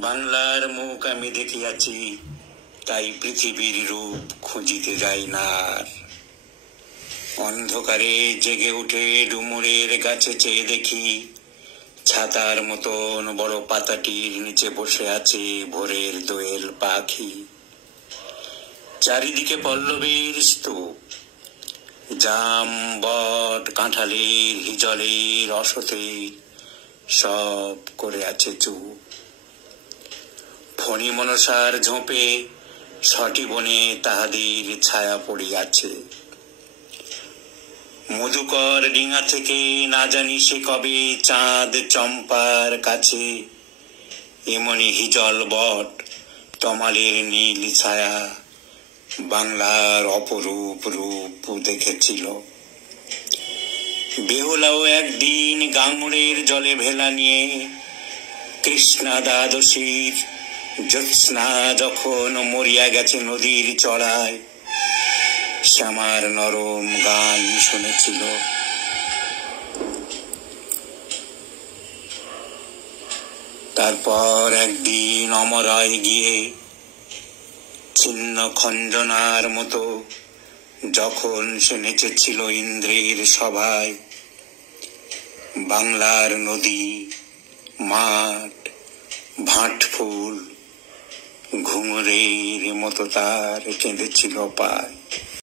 বাংলার মুখ আমি দেখিয়াছি, তাই পৃথিবীর রূপ খুঁজিতে যাই না আর। অন্ধকারে জেগে উঠে ডুমুরের গাছে চেয়ে দেখি, ছাতার মতন বড় পাতাটির নিচে বসে আছে ভোরের দোয়েল পাখি। চারিদিকে পল্লবের স্তূপ, জাম, বট, কাঁঠালের, হিজলের, অশথের, সব করে আছে চুপ। ফণি মনসার ঝোপে সটি বনে তাহাদের ছায়া পড়িয়াছে। মধুকর ডিঙা থেকে না জানি সে কবে চাঁদ চম্পার কাছে এমনি হিজল, বট, তমালের নীল ছায়া বাংলার অপরূপ রূপ দেখেছিল। বেহুলাও একদিন গাঙুড়ের জলে ভেলা নিয়ে কৃষ্ণা দ্বাদশীর জ্যোৎস্না যখন মরিয়া গেছে নদীর চড়ায়, শ্যামার নরম গান শুনেছিল। তারপর একদিন অমরায় গিয়ে ছিন্ন খঞ্জনার মতো যখন সে নেচেছিল ইন্দ্রের সভায়, বাংলার নদী, মাঠ, ভাঁটফুল ঘুঙুরের মতো তার কেঁদেছিল পায়।